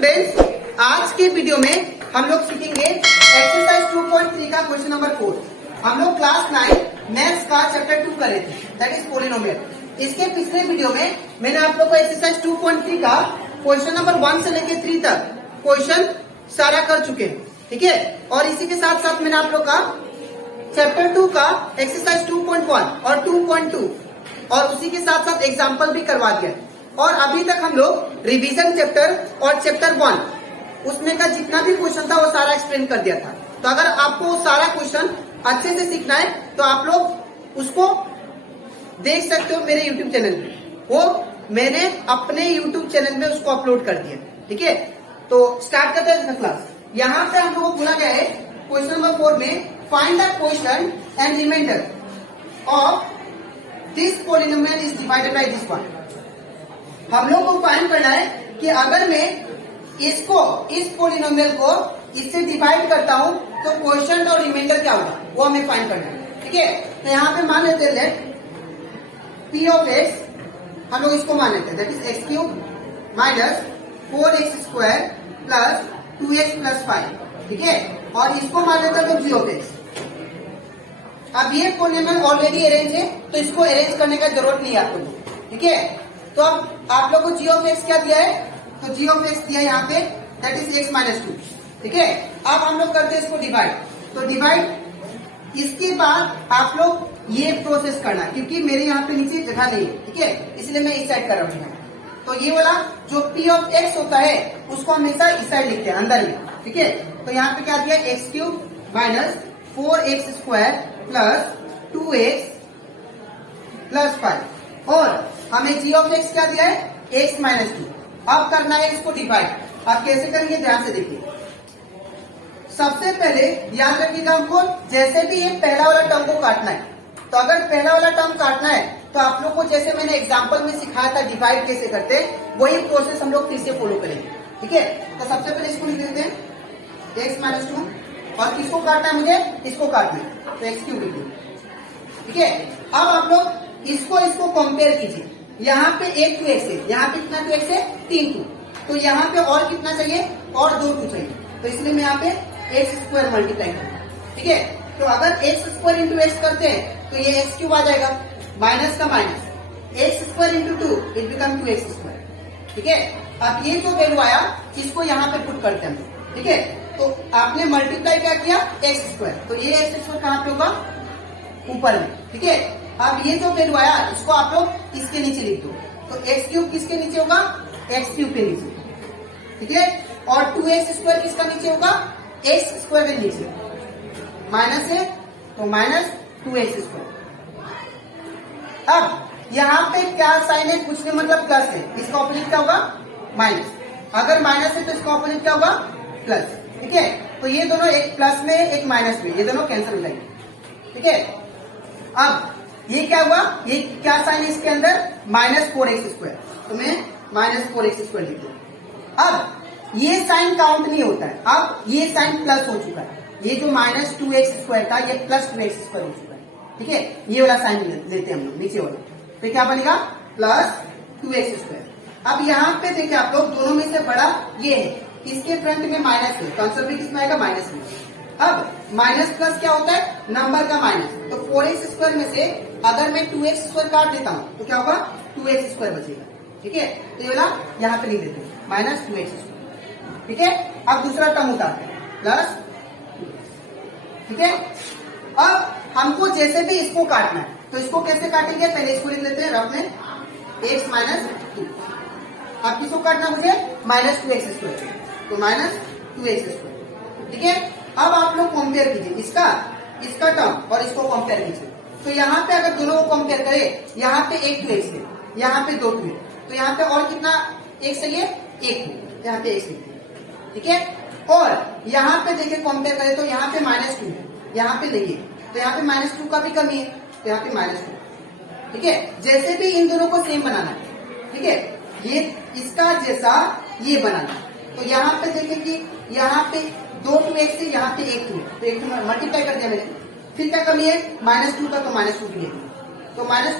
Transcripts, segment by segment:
Students, आज के video में हम लोग सीखेंगे एक्सरसाइज 2.3 का क्वेश्चन नंबर 4। हम लोग क्लास 9 मैथ्स का चैप्टर 2 करे थे, दैट इज पॉलिनोमियल। इसके पिछले वीडियो में मैंने आप लोग को एक्सरसाइज 2.3 का क्वेश्चन नंबर 1 से लेकर 3 तक क्वेश्चन सारा कर चुके हैं, ठीक है। और इसी के साथ साथ मैंने आप लोग का चैप्टर 2 का एक्सरसाइज 2.1 और 2.2 और उसी के साथ साथ एग्जाम्पल भी करवा दिया। और अभी तक हम लोग रिवीजन चैप्टर और चैप्टर 1 उसमें का जितना भी क्वेश्चन था वो सारा एक्सप्लेन कर दिया था। तो अगर आपको सारा क्वेश्चन अच्छे से सीखना है तो आप लोग उसको देख सकते हो मेरे यूट्यूब चैनल में। वो मैंने अपने यूट्यूब चैनल में उसको अपलोड कर दिया, ठीक है। तो स्टार्ट करते हैं क्लास। यहाँ पे हम लोग को बोला गया है क्वेश्चन नंबर 4 में find the question and remainder of this polynomial is divided by this one. हम लोग को फाइंड करना है कि अगर मैं इसको इस पॉलिनोमियल को इससे डिवाइड करता हूं तो क्वोशिएंट और रिमाइंडर क्या होगा वो हमें फाइंड करना है, ठीक है। तो यहाँ पे मान लेते हैं पी ऑफ एक्स, हम लोग इसको मान लेते हैं that is x cube minus 4x square plus 2x plus 5, ठीक है। और इसको मान लेते हैं जी ऑफ एक्स। अब ये पॉलिनोमियल ऑलरेडी अरेंज है तो इसको अरेंज करने का जरूरत नहीं है आप लोगों को, ठीक है। तो अब आप लोग को जी ऑफ एक्स क्या दिया है, तो जी ऑफ एक्स दिया यहाँ पे दैट इज एक्स माइनस 2, ठीक है। अब हम लोग करते हैं इसको डिवाइड। तो डिवाइड इसके बाद आप लोग ये प्रोसेस करना, क्योंकि मेरे यहाँ पे नीचे जगह नहीं है, ठीक है, इसलिए मैं इस साइड कर रहा हूँ। तो ये वाला जो पी ऑफ एक्स होता है उसको हमेशा इस साइड लिखते हैं अंदर में, ठीक है। तो यहाँ पे क्या दिया x cube minus 4x square plus 2x plus 5 और हमें जी ऑफ एक्स क्या दिया है एक्स माइनस 2। अब करना है इसको डिवाइड। आप कैसे करेंगे ध्यान से देखिए। सबसे पहले याद रखिएगा हमको जैसे भी ये पहला वाला टर्म को काटना है, तो अगर पहला वाला टर्म काटना है तो आप लोग को जैसे मैंने एग्जांपल में सिखाया था डिवाइड कैसे करते हैं वही प्रोसेस हम लोग फिर से फॉलो करेंगे, ठीक है। तो सबसे पहले इसको लिख देते हैं एक्स माइनस 2 और किसको काटना है मुझे इसको काटना है तो एक्स क्यूब लिख दो, ठीक है। अब आप लोग इसको कंपेयर कीजिए। यहाँ पे 1 2x है, यहाँ पे कितना 2x है 3 2, तो यहाँ पे और कितना चाहिए और 2 2 चाहिए, तो इसलिए मैं यहाँ पे एक्स स्क्वायर मल्टीप्लाई करूंगा, ठीक है। तो अगर एक्स स्क्वायर इंटू एक्स करते हैं तो ये एक्स क्यूब आ जाएगा, माइनस का minus x square into 2 it become 2x square, ठीक है। अब ये जो वैल्यू आया इसको यहाँ पे पुट करते हैं, ठीक है। तो आपने मल्टीप्लाई क्या किया एक्स स्क्वायर, तो ये एक्स स्क्वायर कहाँ पे होगा ऊपर में, ठीक है। अब ये जो वैल्यू आया इसको आप लोग इसके नीचे लिख दो, तो एक्स क्यूब किसके नीचे होगा एक्स क्यूब के नीचे, ठीक है। और 2x स्क्वायर किसका नीचे होगा एक्स स्क्वायर के नीचे, माइनस है तो माइनस 2x स्क्वायर। अब यहाँ पे क्या साइन है कुछ नहीं मतलब प्लस है, इसका ऑपोजिट क्या होगा माइनस। अगर माइनस है तो इसका ऑपोजिट क्या होगा प्लस, ठीक है। तो ये दोनों एक प्लस में एक माइनस में, ये दोनों कैंसिल हो जाएंगे, ठीक है। अब ये क्या हुआ, ये क्या साइन है इसके अंदर माइनस 4x स्क्वायर, तो मैं माइनस 4x स्क्वायर लिख दूं। अब ये साइन काउंट नहीं होता है, अब ये साइन प्लस हो चुका है, ये जो माइनस 2x स्क्वायर था ये प्लस 2x स्क्वायर हो चुका है, ठीक है। ये वाला साइन लेते हैं हम लोग नीचे वाला, तो क्या बनेगा प्लस 2x स्क्वायर। अब यहाँ पे देखिए आप लोग दोनों में से बड़ा ये है, इसके फ्रंट में माइनस है तो आंसर भी किसमें आएगा माइनस में। अब माइनस प्लस क्या होता है नंबर का माइनस, तो 4x स्क्वायर में से अगर मैं 2x स्क्वायर काट देता हूँ तो क्या होगा 2x स्क्वायर बचेगा, ठीक है। तो ये वाला यहाँ पे लिख देते हैं माइनस 2x स्क्वायर, ठीक है। अब दूसरा टर्म उतारते हैं प्लस, ठीक है। अब हमको जैसे भी इसको काटना है तो इसको कैसे काटेंगे, पहले इसको लिख लेते हैं रफ में एक्स माइनस 2। अब किसको काटना मुझे माइनस 2x स्क्वायर, तो माइनस 2x स्क्वायर, ठीक है। अब आप लोग कंपेयर कीजिए इसका टर्म और इसको कंपेयर कीजिए। तो यहाँ पे अगर दोनों को कंपेयर करें, यहाँ पे 1 2x है, यहाँ पे 2 2 है, तो यहाँ पे और कितना x चाहिए 1 2, यहाँ पे x है, ठीक है। और यहाँ पे देखिए कंपेयर करें तो यहाँ पे माइनस 2 है, यहाँ पे नहीं है, तो यहाँ पे माइनस 2 का भी कमी है, तो यहाँ पे माइनस 2, ठीक है। जैसे भी इन दोनों को सेम बनाना है, ठीक है, ये इसका जैसा ये बनाना है। तो यहाँ पे देखिए कि यहाँ पे 2 2x है, यहाँ पे 1 2, तो 1 2 मल्टीप्लाई कर दिया मैंने, फिर क्या कमी है माइनस 2 का, तो माइनस 2 की है, तो माइनस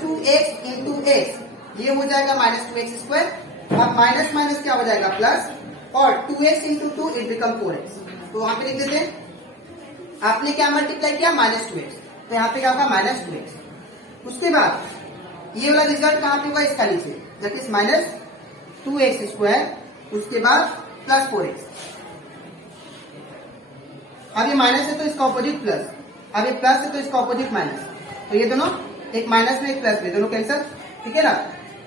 2x इंटू एक्स ये हो जाएगा माइनस 2x स्क्वायर अब माइनस माइनस क्या हो जाएगा प्लस, और 2x into 2 it become 4x। तो वहां पे लिख देते हैं, आपने क्या मल्टीप्लाई किया -2x, तो यहाँ पे क्या होगा -2x। उसके बाद ये वाला रिजल्ट कहां पे होगा, इसका नीचे, दैट इज -2x², उसके बाद +4x। अब ये माइनस है तो इसका ऑपोजिट प्लस, अब ये प्लस है तो इसका ऑपोजिट माइनस, तो ये दोनों एक माइनस में एक प्लस में दोनों कैंसल, ठीक है ना।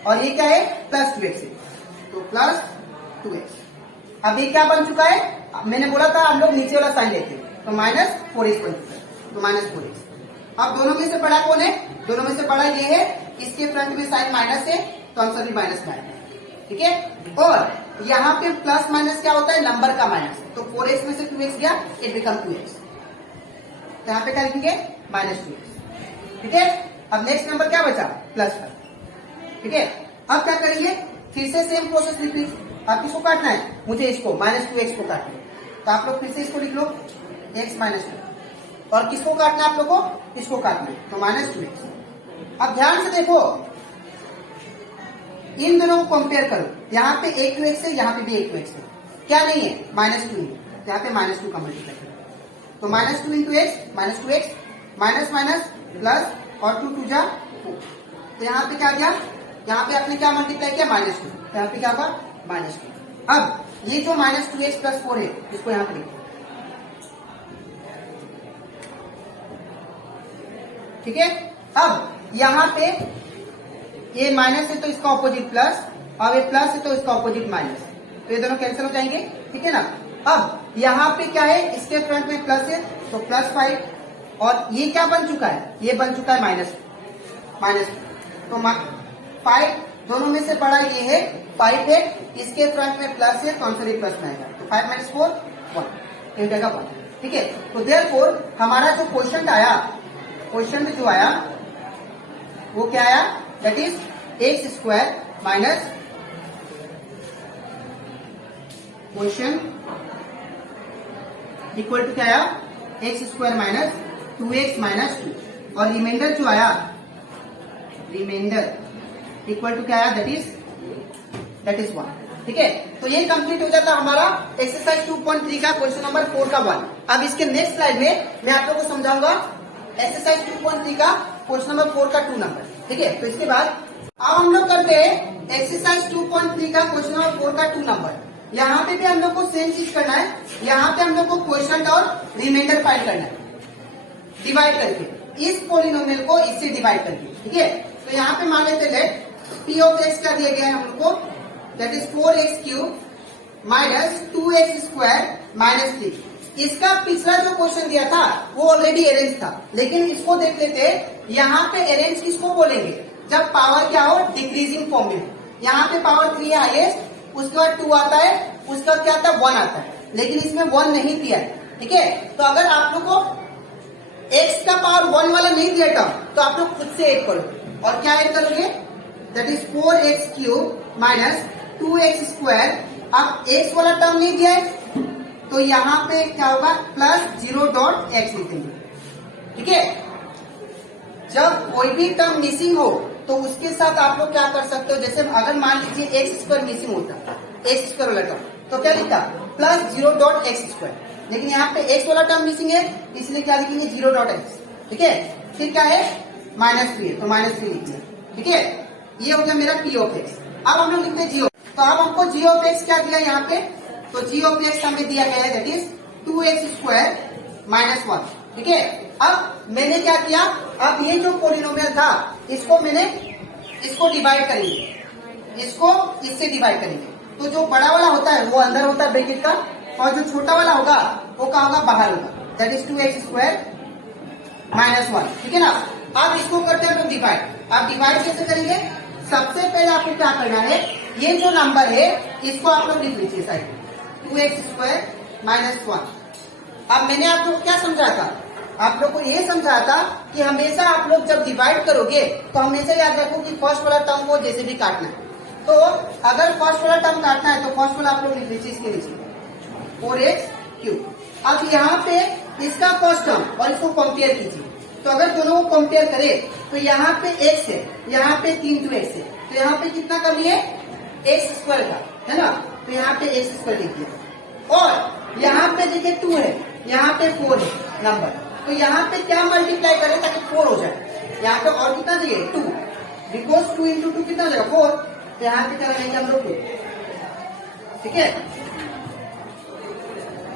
और ये क्या है +2x है, तो +2x। अब ये क्या बन चुका है, मैंने बोला था हम लोग नीचे वाला साइन लेते हैं, तो -4x बन चुका है, तो -4x। अब दोनों में से बड़ा कौन है, दोनों में से बड़ा ये है, इसके फ्रंट में साइन माइनस है तो आंसर भी माइनस में आएगा, ठीक है। और यहाँ पे प्लस माइनस क्या होता है, नंबर का माइनस, तो 4x में से 2x गया, इट बिकम 2x, तो यहाँ पे क्या लिखेंगे -2x, ठीक है। अब नेक्स्ट नंबर क्या बचा, +5, ठीक है। अब क्या करेंगे, फिर से सेम प्रोसेस लिख लीजिए। आप किसको काटना है, मुझे इसको -2x को काटना है, तो आप लोग फिर से इसको लिख लो x -2, और किसको काटना है आप लोग को, इसको काटना है, तो -2x। अब ध्यान से देखो, इन दोनों को कंपेयर करो, यहाँ पे एक 2x है, यहाँ पे भी एक 2x है, क्या नहीं है -2 है, यहाँ पे -2 का मल्टीप्लाई करो, तो -2 into x, -2x, minus minus plus, और 2 2 जा 4, तो यहाँ पे क्या गया, यहाँ पे आपने क्या मल्टीप्लाई किया -2, तो यहाँ पे क्या होगा -2। अब ये जो -2x + 4 है, इसको यहाँ पे लिखो, ठीक है। अब यहाँ पे ये माइनस है तो इसका ऑपोजिट प्लस, और ये प्लस है तो इसका ऑपोजिट माइनस, तो ये दोनों कैंसिल हो जाएंगे, ठीक है ना। अब यहाँ पे क्या है, इसके फ्रंट में प्लस है तो +5, और ये क्या बन चुका है, ये बन चुका है माइनस, तो 5 दोनों में से बड़ा ये है, 5 है, इसके फ्रंट में प्लस है तो आंसर प्लस में आएगा, तो 5 - 4 1, एक जगह 1, ठीक है। तो देयरफॉर हमारा जो क्वेश्चन आया, क्वेश्चन में जो आया वो क्या आया, that is x² minus, question equal to क्या आया, x² माइनस 2x माइनस 2, और रिमाइंडर जो आया, रिमाइंडर इक्वल टू क्या आया, दैट इज 1, ठीक है। तो ये कंप्लीट हो जाता हमारा एक्सरसाइज 2.3 का क्वेश्चन नंबर 4 का 1। अब इसके नेक्स्ट स्लाइड में मैं आप लोगों को समझाऊंगा एक्सरसाइज 2.3 का क्वेश्चन नंबर 4 का 2 नंबर, ठीक है। तो इसके बाद अब हम लोग करते हैं एक्सरसाइज 2.3 का क्वेश्चन नंबर 4 का 2 नंबर। यहाँ पे भी हम लोग को सेम चीज करना है, यहाँ पे हम लोग को क्वेश्चन और रिमाइंडर फाइंड करना है, डिवाइड करके, इस पोलिनोमियल को इससे डिवाइड करके, ठीक है। तो यहाँ पे मान लेते लेट p ऑफ x का दिया गया है हम लोग को, that is 4x³ minus 2x² minus 3। इसका पिछला जो क्वेश्चन दिया था वो ऑलरेडी अरेंज था, लेकिन इसको देख लेते हैं। यहाँ पे अरेंज किसको बोलेंगे, जब पावर क्या हो, डिक्रीजिंग फॉर्म में। यहाँ पे पावर 3 है हाईएस्ट, उसके बाद 2 आता है, उसके बाद क्या आता है 1 आता है, लेकिन इसमें 1 नहीं दिया है, ठीक है। तो अगर आप लोग को x का पावर 1 वाला नहीं दिया था तो आप लोग खुद से ऐड करो, और क्या ऐड करोगे, that is 4x³ minus 2x²। अब x वाला टर्म नहीं दिया है तो यहाँ पे क्या होगा, +0.x लिखेंगे, ठीक है। जब कोई भी टर्म मिसिंग हो तो उसके साथ आप लोग क्या कर सकते हो, जैसे अगर मान लीजिए x² मिसिंग होता, x² वाला टर्म, तो क्या लिखता +0.x², लेकिन यहाँ पे x वाला टर्म मिसिंग है, इसलिए क्या लिखेंगे 0.x, ठीक है। फिर क्या है -3 है तो -3 लिखिए, ठीक है। ये हो गया मेरा p ऑफ x। अब हम लोग लिखते हैं g, तो अब हमको g ऑफ x क्या दिया यहाँ पे, तो g ऑफ x हमें दिया गया है, दैट इज 2x² माइनस 1, ठीक है। अब मैंने क्या किया, अब ये जो पोलिनोमियल था इसको इसको डिवाइड करेंगे, इसको इससे डिवाइड करेंगे, तो जो बड़ा वाला होता है वो अंदर होता है ब्रैकेट का, और जो छोटा वाला होगा वो कहाँ होगा, बाहर होगा, दैट इज 2x² माइनस 1, ठीक है ना। अब इसको करते हैं हम लोग डिवाइड। अब डिवाइड कैसे करेंगे, सबसे पहले आपको क्या करना है, ये जो नंबर है इसको आप लोग लिख लीजिए साइड, 2x² माइनस 1। अब मैंने आप लोग क्या समझाया था, आप लोग को ये समझाया था कि हमेशा आप लोग जब डिवाइड करोगे तो हमेशा याद रखो कि फर्स्ट वाला टर्म को जैसे भी काटना है। तो अगर फर्स्ट वाला टर्म काटना है तो फर्स्ट वाला आप लोग लिख लीजिए, इसके नीचे 4x³। अब यहाँ पे इसका फर्स्ट टर्म और इसको कंपेयर कीजिए, तो अगर दोनों को कंपेयर करें तो यहाँ पे x है, यहाँ पे 3 2x है, तो यहाँ पे कितना कमी है एक्स स्क्वायर का, है ना, तो यहाँ पे एक्स स्क्वायर लिख दिया। और यहाँ पे देखिए 2 है, यहाँ पे 4 है नंबर, तो यहाँ पे क्या मल्टीप्लाई करें ताकि 4 हो जाए। यहाँ पे और कितना चाहिए 2, बिकॉज 2 इंटू 2 कितना हो जाएगा 4, तो यहाँ पे क्या लगाएंगे हम लोग 2, ठीक है।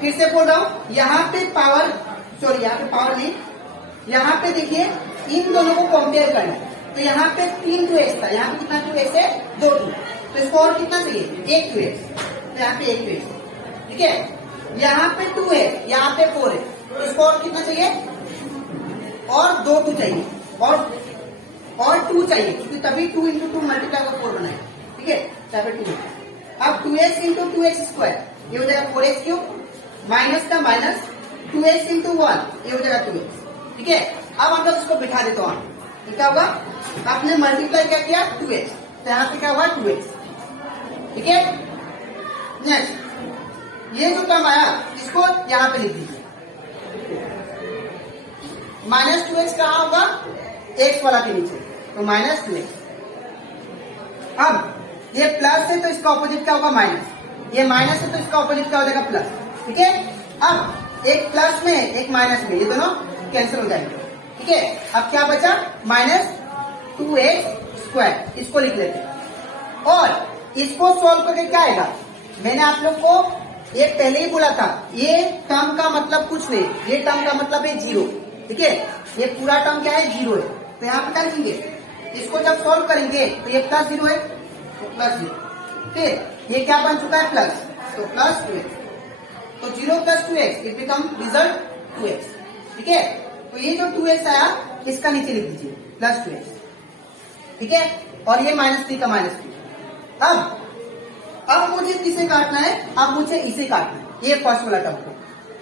फिर से बोल रहा हूं, यहाँ पे पावर, सॉरी यहाँ पे पावर नहीं, यहाँ पे देखिए इन दोनों को कंपेयर करना है। तो यहाँ पे 3 2x था, यहाँ पे कितना 2x है 2 2, तो इसको और कितना चाहिए 1 2x, तो यहाँ पे 1 2x, ठीक है। यहाँ पे 2 है, यहाँ पे 4 है, तो इसको और कितना चाहिए और 2 2 चाहिए और 2 चाहिए, क्योंकि तभी 2 इंटू 2 मल्टीप्लाई को 4 बनाए, ठीक है। यहाँ पे 2 है। अब 2x इंटू 2x स्क्वायर ये हो जाएगा 4x क्यूब, माइनस का माइनस 2x इंटू 1 ये हो जाएगा 2x, ठीक है। अब हम लोग इसको बिठा देते हैं, तो क्या होगा, आपने मल्टीप्लाई क्या किया 2x, तो यहाँ पे क्या हुआ 2x, ठीक है। नेक्स्ट ये जो टर्म आया इसको यहाँ पे लिख दीजिए, माइनस 2x कहाँ होगा x वाला के नीचे, तो माइनस 2x। अब ये प्लस है तो इसका ऑपोजिट क्या होगा माइनस, ये माइनस है तो इसका ऑपोजिट क्या हो जाएगा प्लस, ठीक है। अब एक प्लस में एक माइनस में ये दोनों कैंसिल हो जाएंगे, ठीक है। अब क्या बचा माइनस 2x स्क्वायर, इसको लिख लेते हैं। और इसको सॉल्व करके क्या आएगा, मैंने आप लोग को ये पहले ही बोला था, ये टर्म का मतलब कुछ नहीं, ये टर्म का मतलब है 0, ठीक है। ये पूरा टर्म क्या है 0 है, तो यहाँ पे क्या लिखेंगे, इसको जब सॉल्व करेंगे तो ये प्लस 0 है तो प्लस 0, फिर ये क्या बन चुका है प्लस, तो प्लस 2x, तो 0 plus 2x it become result 2x, ठीक है। तो ये जो 2x आया इसका नीचे लिख दीजिए प्लस 2x, ठीक है। और ये -3 का -3। अब मुझे किसे काटना है, अब मुझे इसे काटना है, ये फर्स्ट वाला टर्म को।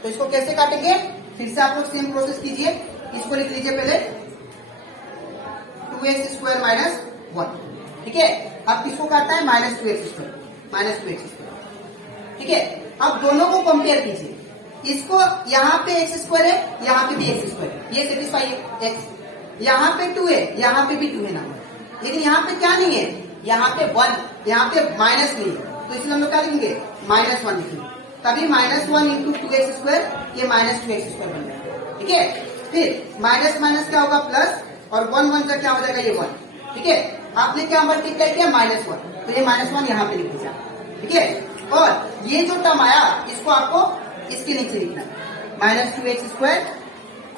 तो इसको कैसे काटेंगे, फिर से आप लोग सेम प्रोसेस कीजिए, इसको लिख लीजिए पहले 2x स्क्वायर माइनस 1, ठीक है। अब किसको काटना है -2x स्क्वायर, ठीक है। अब दोनों को कंपेयर कीजिए, इसको यहाँ पे x स्क्वायर है, यहाँ पे भी x स्क्वायर है, ये सेटिस्फाई है x, यहाँ पे 2 है, यहाँ पे भी 2 है नंबर, लेकिन यहाँ पे क्या नहीं है, यहाँ पे 1, यहाँ पे माइनस नहीं है, तो इसलिए हम लोग क्या लिखेंगे -1 लिखेंगे, तभी -1 इंटू 2x स्क्वायर ये -2x स्क्वायर बन जाएगा, ठीक है। फिर माइनस माइनस क्या होगा प्लस, और 1 1 का क्या हो जाएगा ये 1, ठीक है। आपने क्या मल्टीप्लाई किया -1, तो ये -1 यहाँ पे लिख दीजिए, ठीक है। और ये जो टर्म आया इसको आपको इसके नीचे लिखना है -2x स्क्वायर,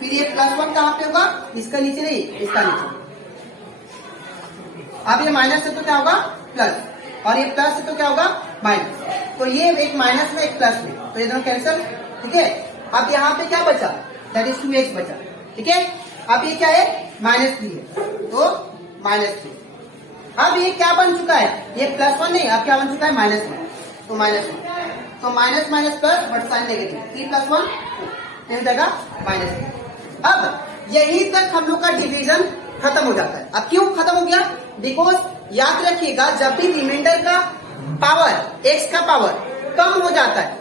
फिर ये +1 कहाँ पे होगा, इसका नीचे नहीं इसका नीचे। अब ये माइनस है तो क्या होगा प्लस, और ये प्लस है तो क्या होगा माइनस, तो ये एक माइनस में एक प्लस में, तो ये दोनों कैंसिल, ठीक है। अब यहाँ पे क्या बचा, दैट इज 2x बचा, ठीक है। अब ये क्या है -3 है, तो -3। अब ये क्या बन चुका है, ये +1 नहीं, अब क्या बन चुका है -1, तो -1, तो minus minus plus but sign negative, 3 + 1 हो जाएगा -3। अब यहीं तक हम लोग का डिवीजन खत्म हो जाता है। अब क्यों खत्म हो गया, बिकॉज याद रखिएगा जब भी रिमाइंडर का पावर x का पावर कम हो जाता है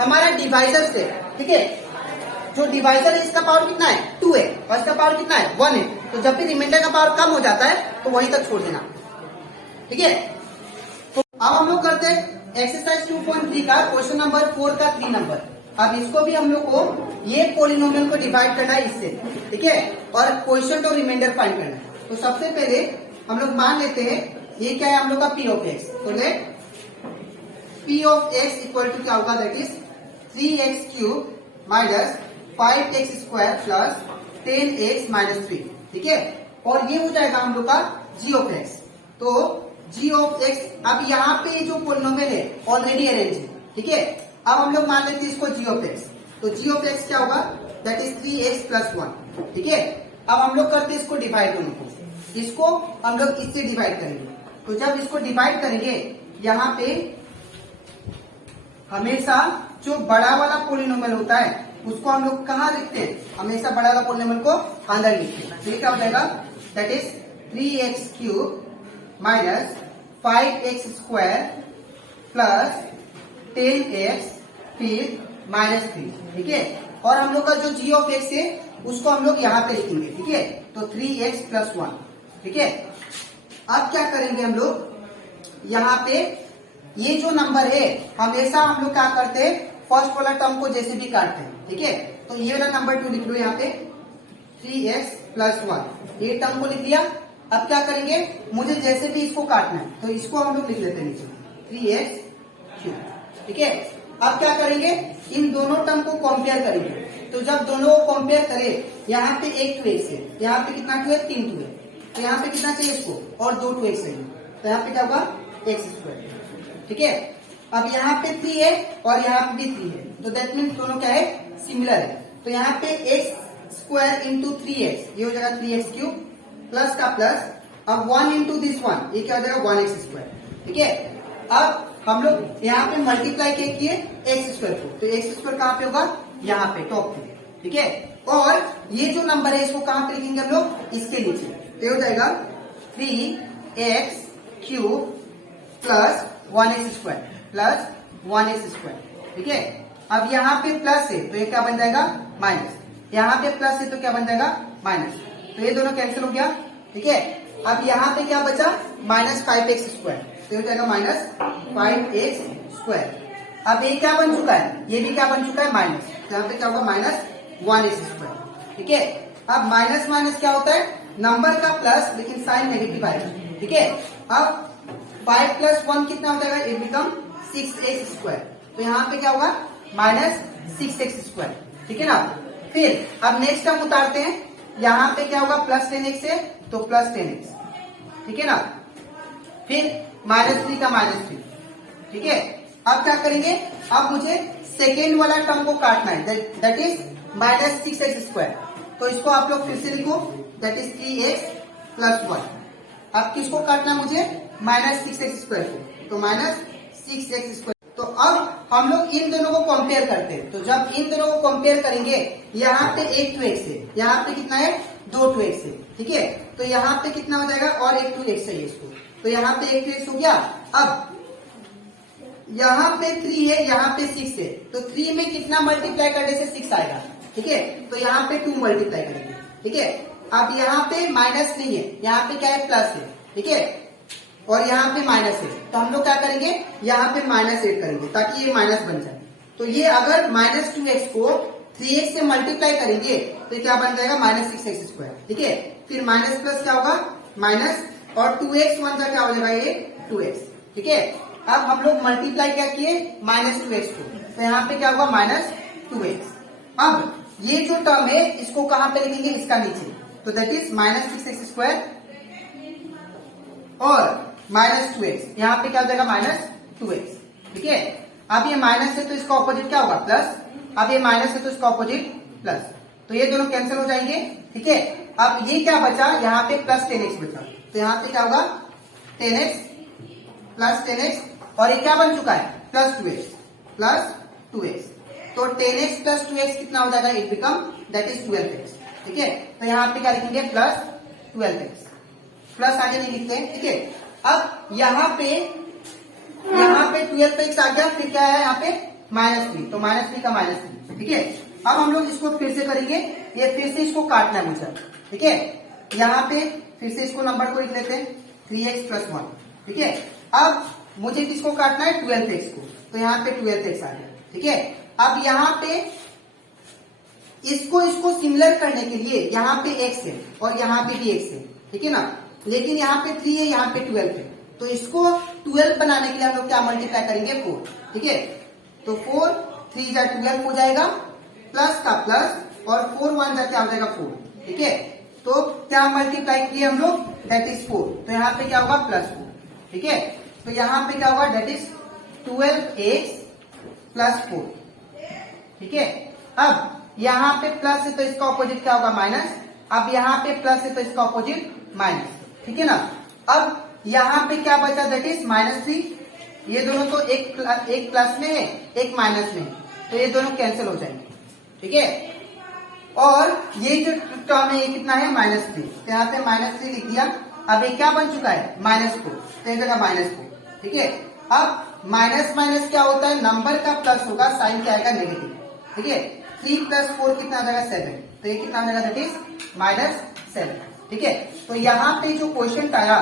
हमारा डिवाइजर से, ठीक है, जो डिवाइजर है इसका पावर कितना है 2 है और इसका पावर कितना है 1 है, तो जब भी रिमाइंडर का पावर कम हो जाता है तो वहीं तक छोड़ देना, ठीक है। तो अब हम लोग करते हैं एक्सरसाइज 2.3 का क्वेश्चन नंबर 4 का 3 नंबर। अब इसको भी हम लोग को ये पॉलिनोमियल को डिवाइड करना है इससे, ठीक है, और क्वेश्चन और रिमाइंडर फाइंड करना है। तो सबसे पहले हम लोग मान लेते हैं ये क्या है हम लोग का p ऑफ x, तो let p of x equal to क्या होगा, that is 3x cube minus 5x square plus 10x minus 3, ठीक है। और ये हो जाएगा हम लोग का g ऑफ x, तो g ऑफ x, अब यहाँ पे जो पॉलिनोमियल है ऑलरेडी अरेंज है, ठीक है। अब हम लोग मान लेते हैं इसको g ऑफ x, तो g ऑफ x क्या होगा, दैट इज 3x + 1, ठीक है। अब हम लोग करते हैं इसको डिवाइड दोनों को, इसको हम लोग इससे डिवाइड करेंगे, तो जब इसको डिवाइड करेंगे यहाँ पे हमेशा जो बड़ा वाला पॉलिनोमियल होता है उसको हम लोग कहाँ लिखते हैं, हमेशा बड़ा वाला पॉलिनोमियल को अंदर लिखते हैं, तो ये क्या हो जाएगा, that is 3x cube minus 5x square plus 10x फिर -3, ठीक है। और हम लोग का जो g ऑफ x है उसको हम लोग यहाँ पे लिखेंगे, ठीक है, तो 3x + 1, ठीक है। अब क्या करेंगे हम लोग, यहाँ पे ये जो नंबर है हमेशा हम लोग क्या करते हैं, फर्स्ट वाला टर्म को जैसे भी काटते हैं, ठीक है। तो ये वाला नंबर 2 लिख लो यहाँ पे 3x + 1, ये टर्म को लिख लिया। अब क्या करेंगे, मुझे जैसे भी इसको काटना है तो इसको हम लोग लिख लेते हैं नीचे 3x3, ठीक है। अब क्या करेंगे, इन दोनों टर्म को कंपेयर करेंगे। तो जब दोनों को कंपेयर करें, यहाँ पे एक 2x है, यहाँ पे कितना 2 है, 3 2 है, तो यहाँ पे कितना चाहिए इसको, और 2 2x है, तो यहाँ पे क्या होगा x², ठीक है। अब यहाँ पे 3 है और यहाँ पे भी 3 है, तो दैट मीन्स दोनों क्या है, सिमिलर है। तो यहाँ पे x² × 3x, ये हो जाएगा 3x³ प्लस का प्लस, अब 1 × दिस 1, ये क्या हो जाएगा 1x², ठीक है। अब हम लोग यहाँ पे मल्टीप्लाई किए x² को, तो x² कहाँ पे होगा, यहाँ पे टॉप पे, ठीक है। और ये जो नंबर है इसको कहाँ पे लिखेंगे हम लोग, इसके नीचे, तो हो जाएगा 3x³ plus 1x² plus 1x², ठीक है। अब यहाँ पे प्लस है तो ये क्या बन जाएगा माइनस, यहाँ पे प्लस है तो क्या बन जाएगा माइनस, तो ये दोनों कैंसिल हो गया, ठीक है। अब यहाँ पे क्या बचा, -5x², तो हो जाएगा -5x²। अब ये क्या बन चुका है, ये भी क्या बन चुका है माइनस, तो यहाँ पे क्या होगा -1x², ठीक है। अब माइनस माइनस क्या होता है, नंबर का प्लस लेकिन साइन नेगेटिव आएगा, ठीक है। अब 5 + 1 कितना हो जाएगा, इट बिकम 6x², तो यहाँ पे क्या होगा -6x², ठीक है ना। फिर अब नेक्स्ट टर्म उतारते हैं, यहाँ पे क्या होगा +10x है तो +10x, ठीक है ना। फिर -3 का -3, ठीक है। अब क्या करेंगे, अब मुझे सेकेंड वाला टर्म को काटना है, दैट इज -6x², तो इसको आप लोग फिर से लिखो, दैट इज 3x + 1। अब किसको काटना है मुझे, -6x² को, तो -6x²। तो अब हम लोग इन दोनों को कंपेयर करते हैं, तो जब इन दोनों को कंपेयर करेंगे, यहाँ पे एक 2x है, यहाँ पे कितना है 2 2x है, ठीक है। तो यहाँ पे कितना हो जाएगा, और एक 2x चाहिए इसको, तो यहाँ पे एक 2x हो गया। अब यहाँ पे 3 है, यहाँ पे 6 है, तो 3 में कितना मल्टीप्लाई करने से 6 आएगा, ठीक है। तो यहाँ पे 2 मल्टीप्लाई करेंगे, ठीक है। अब यहाँ पे माइनस नहीं है, यहाँ पे क्या है प्लस है, ठीक है, और यहाँ पे माइनस है, तो हम लोग क्या करेंगे, यहाँ पे -8 करेंगे ताकि ये माइनस बन जाए। तो ये अगर -2x को 3x से मल्टीप्लाई करेंगे तो क्या बन जाएगा -6x², ठीक है। फिर माइनस प्लस क्या होगा माइनस, और 2x 1 का क्या हो जाएगा ये 2x, ठीक है। अब हम लोग मल्टीप्लाई क्या किए -2x को, तो यहाँ पे क्या होगा -2x। अब ये जो टर्म है इसको कहाँ पे लिखेंगे, इसका नीचे, तो दैट इज -6x² और -2x, यहाँ पे क्या हो जाएगा -2x, ठीक है। अब ये माइनस है तो इसका ऑपोजिट क्या होगा प्लस, अब ये माइनस है तो इसका ऑपोजिट प्लस, तो ये दोनों कैंसिल हो जाएंगे, ठीक है। अब ये क्या बचा, यहाँ पे +10x बचा, तो यहाँ पे क्या होगा 10x + 10x, और ये क्या बन चुका है +2x, तो 10x + 2x कितना हो जाएगा, it become that is 12x, ठीक है। तो यहाँ पे क्या लिखेंगे +12x, प्लस आगे नहीं लिखते हैं, ठीक है। अब यहाँ पे 12x आ गया, फिर क्या है यहाँ पे -3, तो -3 का -3, ठीक है। अब हम लोग इसको फिर से करेंगे, ये फिर से इसको काटना है मुझे, ठीक है। यहाँ पे फिर से इसको नंबर को लिख लेते हैं 3x + 1, ठीक है। अब मुझे किसको काटना है 12x को, तो यहाँ पे 12x आ गया, ठीक है। अब यहाँ पे इसको सिमिलर करने के लिए यहाँ पे x है और यहाँ पे भी x है, ठीक है ना, लेकिन यहाँ पे 3 है, यहाँ पे 12 है, तो इसको 12 बनाने के लिए हम लोग क्या मल्टीप्लाई करेंगे 4, ठीक है। तो 4 3 जा 12 हो जाएगा, प्लस का प्लस, और 4 1 जा क्या हो जाएगा 4, ठीक है। तो क्या मल्टीप्लाई किए हम लोग, दैट इज 4, तो यहाँ पे क्या होगा +4, ठीक है। तो यहाँ पे क्या होगा, दैट इज 12x + 4, ठीक है। अब यहाँ पे प्लस है तो इसका ऑपोजिट क्या होगा माइनस, अब यहाँ पे प्लस है तो इसका ऑपोजिट माइनस, ठीक है ना। अब यहाँ पे क्या बचा, दैट इज -3, ये दोनों तो एक प्लस में है एक माइनस में है, तो ये दोनों कैंसिल हो जाएंगे, ठीक है। और ये जो टर्म है ये कितना है -3, तो यहाँ पे -3 लिख दिया। अब ये क्या बन चुका है -4, तो एक जगह -4, ठीक है। अब माइनस माइनस क्या होता है, नंबर का प्लस होगा, साइन क्या आएगा नेगेटिव, ठीक है। 3 + 4 कितना आ जाएगा 7, तो ये कितना आ जाएगा, दैट इज -7, ठीक है। तो यहाँ पे जो क्वेश्चन आया,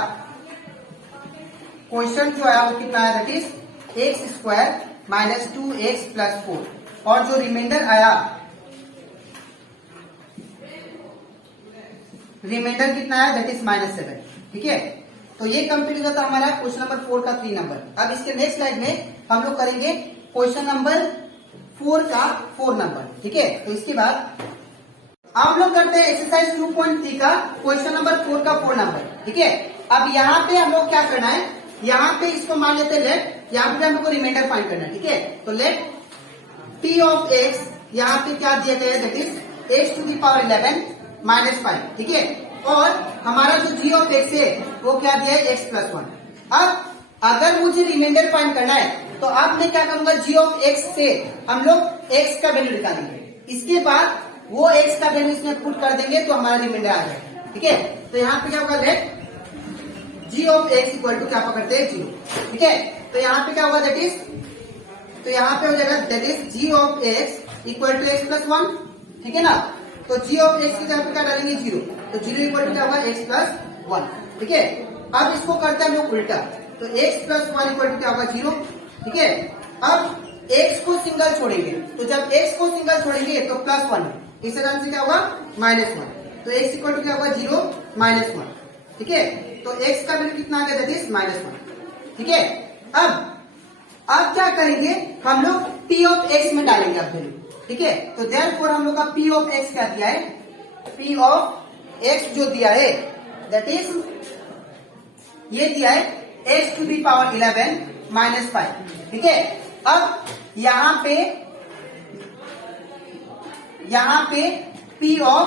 क्वेश्चन जो आया वो कितना आया, that is x square minus 2x plus 4, और जो रिमाइंडर आया, रिमाइंडर कितना है, दैट इज -7। ठीक है, तो ये कंप्लीट हो जाता हमारा क्वेश्चन नंबर 4 का 3 नंबर। अब इसके नेक्स्ट स्लाइड में हम लोग करेंगे क्वेश्चन नंबर 4 का 4 नंबर। ठीक है, तो इसके बाद हम लोग करते हैं एक्सरसाइज 2.3 का क्वेश्चन नंबर 4 का 4 नंबर। ठीक है, अब यहाँ पे हम लोग क्या करना है, यहाँ पे इसको मान लेते हैं लेट, यहाँ पे हमको रिमाइंडर फाइंड करना है। ठीक है, तो लेट p ऑफ x, यहाँ पे क्या दिया गया है, that is x to the power 11 minus 5। ठीक है, और हमारा जो g ऑफ x है वो क्या दिया है, x प्लस 1। अब अगर मुझे रिमाइंडर फाइंड करना है तो अब मैं क्या करूंगा, g ऑफ x से हम लोग x का वैल्यू निकालेंगे, इसके बाद वो x का वैल्यू इसमें पुट कर देंगे तो हमारा रिमाइंडर आ जाएगा। ठीक है, तो यहाँ पे क्या होगा, let g of x equal to क्या पकड़ते हैं, 0। ठीक है, तो यहाँ पे क्या होगा, दैट इज, तो यहाँ पे हो जाएगा that is g of x equal to x plus 1। ठीक है ना, तो g ऑफ x की जगह पे क्या डालेंगे, 0, तो 0 इक्वल टू क्या होगा, x प्लस 1। ठीक है, अब इसको करते हैं हम लोग उल्टा, तो x प्लस 1 इक्वल टू क्या होगा, 0। ठीक है, अब x को सिंगल छोड़ेंगे, तो जब x को सिंगल छोड़ेंगे तो प्लस 1, इस तरह से क्या होगा, -1, तो x इक्वल टू क्या होगा, 0 -1। ठीक है, तो x का वैल्यू कितना आ गया, दैट इज -1। ठीक है, अब क्या करेंगे, हम लोग p ऑफ x में डालेंगे अब वैल्यू। ठीक है, तो देयरफॉर हम लोग का p ऑफ x क्या दिया है, p ऑफ x जो दिया है दैट इज ये दिया है x to the power 11 minus 5। ठीक है, अब यहाँ पे p ऑफ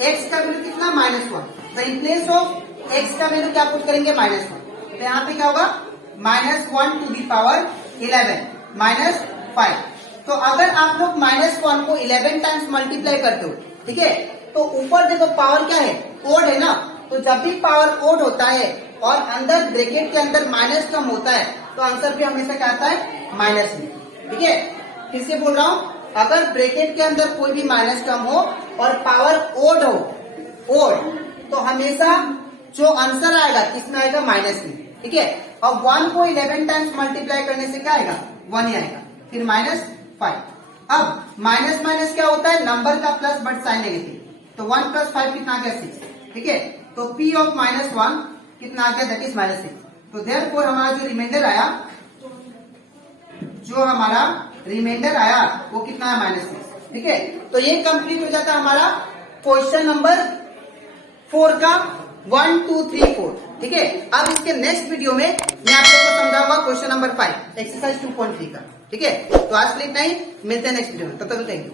x का वैल्यू कितना, -1, तो इन प्लेस ऑफ x का वैल्यू क्या पुट करेंगे, -1, तो यहाँ पे क्या होगा, -1 टू दी पावर 11 माइनस 5। तो अगर आप लोग -1 को 11 टाइम्स मल्टीप्लाई करते हो, ठीक है, तो ऊपर देखो पावर क्या है, ओड है ना, तो जब भी पावर ओड होता है और अंदर ब्रैकेट के अंदर माइनस टर्म होता है तो आंसर भी हमेशा क्या आता है, माइनस में। ठीक है, फिर से बोल रहा हूं, अगर ब्रैकेट के अंदर कोई भी माइनस टर्म हो और पावर ओड हो, तो हमेशा जो आंसर आएगा किसमें आएगा, माइनस में। ठीक है, अब 1 को 11 टाइम्स मल्टीप्लाई करने से क्या आएगा, 1 ही आएगा, फिर -5। अब माइनस माइनस क्या होता है, नंबर का प्लस बट साइन नेगेटिव, तो 1 + 5 कितना आ गया, 6। ठीक है, तो p ऑफ -1 कितना आ गया, दैट इज -6। तो देयरफॉर हमारा जो रिमाइंडर आया वो कितना है, -6। ठीक है, तो ये कंप्लीट हो जाता है हमारा क्वेश्चन नंबर 4 का 1 2 3 4। ठीक है, अब इसके नेक्स्ट वीडियो में मैं आप लोगों को समझाऊंगा क्वेश्चन नंबर 5 एक्सरसाइज 2.3 का। ठीक है, तो आज के लिए इतना ही, मिलते हैं नेक्स्ट वीडियो में, तब तक थैंक यू।